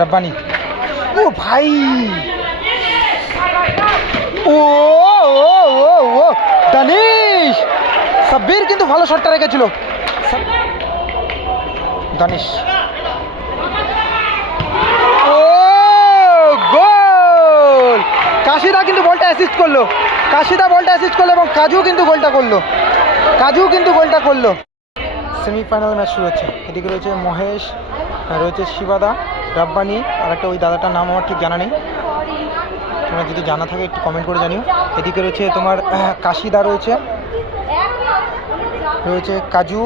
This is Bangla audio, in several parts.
রাব্বানি ও ভাই। ও ও দানিশ। সাব্বির কিন্তু ভালো শটটা রেখেছিল। দানিশ। ও, গোল। কাশিদা কিন্তু বলটা অ্যাসিস্ট করল। কাশিদা বলটা অ্যাসিস্ট করল এবং কাজু কিন্তু গোলটা করল। কাজু কিন্তু গোলটা করল। সেমিফাইনাল ম্যাচ শুরু হচ্ছে। এদিকে রয়েছে মহেশ রয়েছে শিবাদা। রাব্বানি আর একটা ওই দাদাটার নাম আমার ঠিক জানা নেই। তোমরা যদি জানা থাকে একটু কমেন্ট করে জানিও। এদিকে রয়েছে তোমার, কাশিদা রয়েছে। রয়েছে কাজু,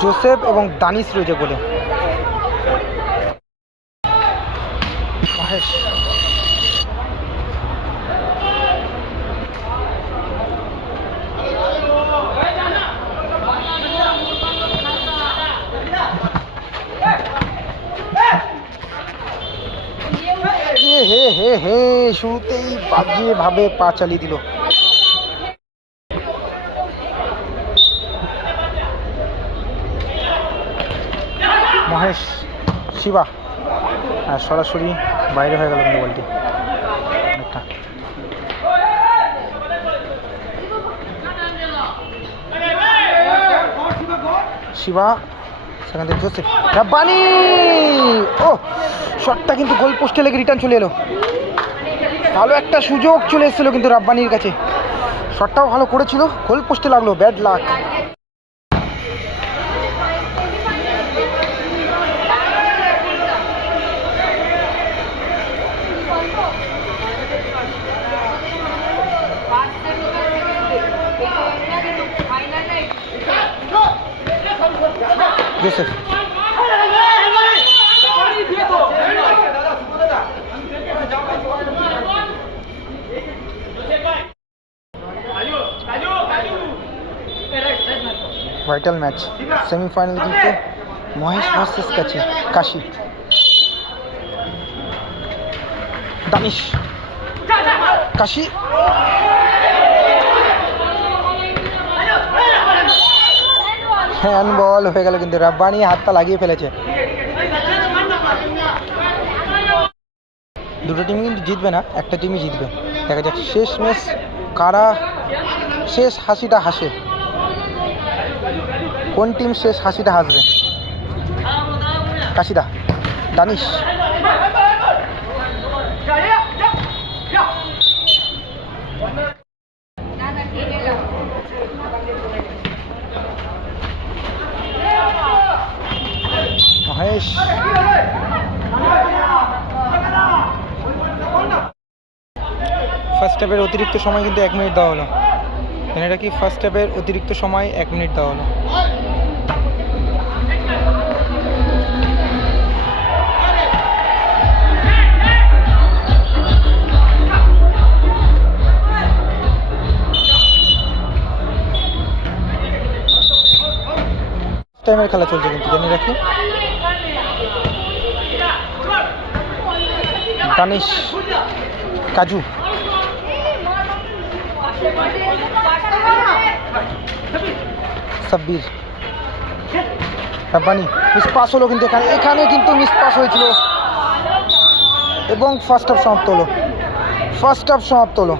জোসেফ এবং দানিশ রয়েছে বলে। মহেশ। হে হে হে, শুরুতেই বাজে ভাবে পা চালিয়ে দিল। মহেশ, শিবা, আর সরাসরি বাইরে হয়ে গেল বলটি অনেকটা। শিবা, সেখান থেকে জোসেফ। রাব্বানি! ও শটটা কিন্তু গোল পোস্টে লেগে রিটার্ন চলে এলো। ভালো একটা সুযোগ চলে এসেছিল কিন্তু রাব্বানির কাছে। শটটাও ভালো করেছিল গোল পোস্টে লাগল bad luck Joseph vital match semifinal কিন্তু মহেশ ভার্সেস কাছে কাশি। দানিশ। কাশি। হ্যান্ড বল হয়ে গেল কিন্তু রাব্বানি, হাতটা লাগিয়ে ফেলেছে। দুটো টিম কিন্তু জিতবে না, একটা টিমই জিতবে। দেখা যাক শেষ ম্যাচ কারা, শেষ হাসিটা হাসে। কোন টিম শেষ হাসিটা হাসবে? কাশিদা, দানিশ। মহেশ। ফার্স্ট হাফের অতিরিক্ত সময় কিন্তু এক মিনিট দেওয়া হলো। এটা কি ফার্স্ট হাফের অতিরিক্ত সময় এক মিনিট দেওয়া হলো। টাইমের খেলা চলছে কিন্তু, জেনে রাখি দানিশ, কাজু। সাব্বির। রাব্বানি মিস পাস হলো কিন্তু এখানে। এখানে কিন্তু মিস পাস হয়েছিল। এবং ফার্স্ট হাফ সমাপ্ত হলো। ফার্স্ট হাফ সমাপ্ত হলো।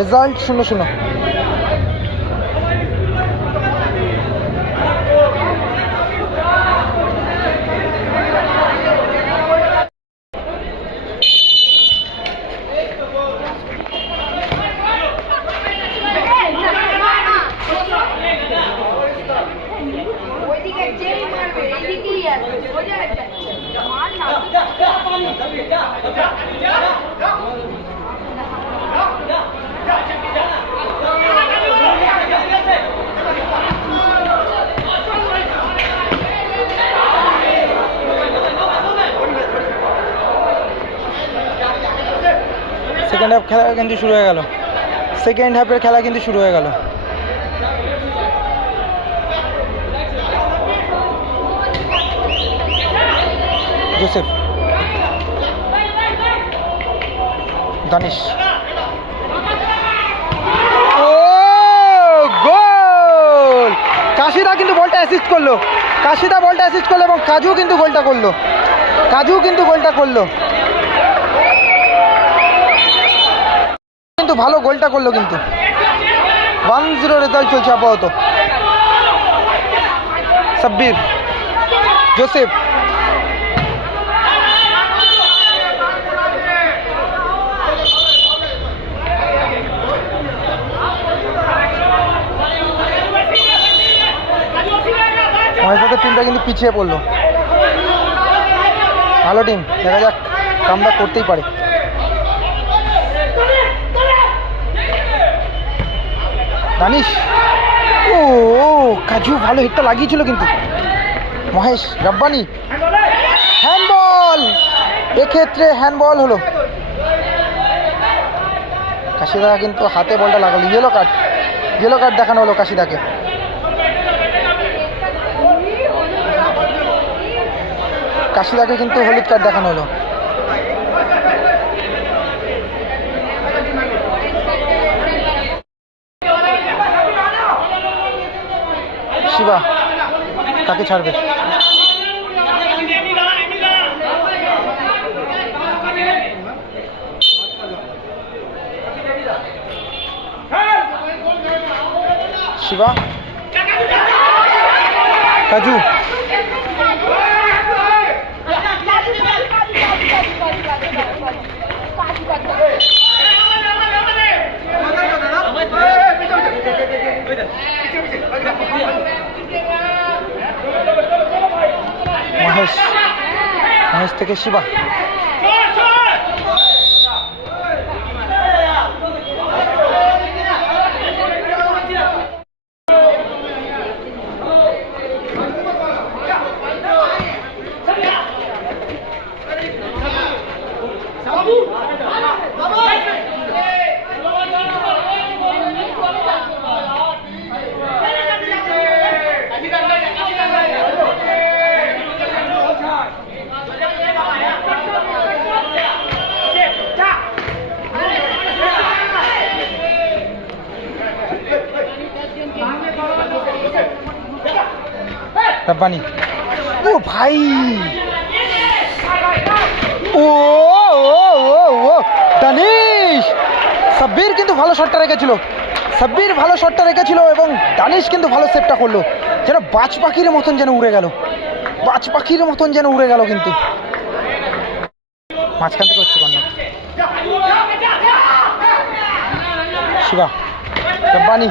রেজাল্ট শূন্য শূন্য। সেকেন্ড হাফ খেলা কিন্তু শুরু হয়ে গেল। সেকেন্ড হাফের খেলা কিন্তু শুরু হয়ে গেল। জোসেফ দানিশ। ও গোল! কাশিদা কিন্তু বলটা অ্যাসিস্ট করল। কাশিদা বলটা অ্যাসিস্ট করল এবং কাজু কিন্তু গোলটা করল। কাজু কিন্তু গোলটা করল। কিন্তু ভালো গোলটা করল কিন্তু। ওয়ান জিরো রেজাল্ট চলছে আপাতত। সাব্বির, জোসেফ। মহেশদাদের টিমটা কিন্তু পিছিয়ে পড়ল। ভালো টিম দেখা যাক কামব্যাক করতেই পারে। দানিশ ও, কাজু ভালো হিটটা লাগিয়েছিল কিন্তু। মহেশ রাব্বানি হ্যান্ডবল এক্ষেত্রে হ্যান্ডবল হলো। কাশিদা কিন্তু হাতে বলটা লাগালো ইয়েলো কার্ড ইয়েলো কার্ড দেখানো হলো কাশিদাকে। কাশিদাকে কিন্তু হলুদ কার্ড দেখানো হলো। শিবা কাকে ছাড়বে? শিবা? কাজু। মহেশ থেকে শিবা রব্বানি ও ভাই। ও দানিশ। সাব্বির কিন্তু ভালো শটটা রেখেছিল। সাব্বির ভালো শটটা রেখেছিল এবং দানিশ কিন্তু ভালো সেভটা করল। যেন বাজ পাখির মতন যেন উড়ে গেল। বাজ পাখির মতন যেন উড়ে গেল কিন্তু। মাঝখান থেকে হচ্ছে কর্নার শিবা রব্বানি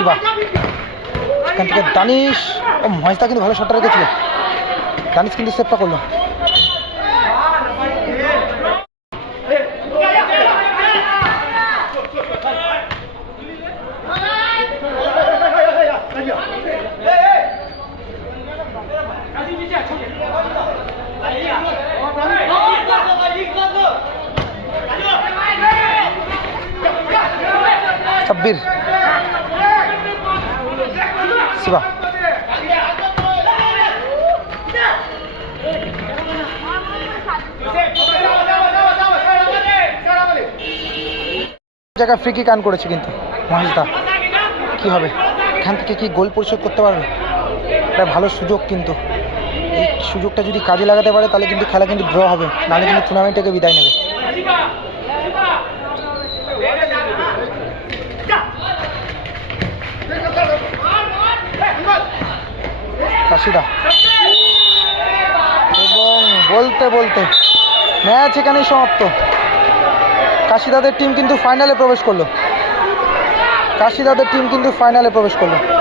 শিবা। এখান থেকে দানিশ ও মহেশদা কিন্তু ভালো শটটা রেখেছিল। দানিশ কিন্তু সেভটা করল। শিবা জায়গায় ফ্রি কিক আন করেছে কিন্তু মহেশদা। কি হবে? এখান থেকে কি গোল পরিশোধ করতে পারবে? এটা ভালো সুযোগ কিন্তু। এই সুযোগটা যদি কাজে লাগাতে পারে, তাহলে কিন্তু খেলা কিন্তু ড্র হবে। নাহলে কিন্তু টুর্নামেন্ট থেকে বিদায় নেবে। কাশিদা। এবং বলতে বলতে ম্যাচ এখানেই সমাপ্ত। কাশিদাদের টিম কিন্তু ফাইনালে প্রবেশ করল। কাশিদাদের টিম কিন্তু ফাইনালে প্রবেশ করল।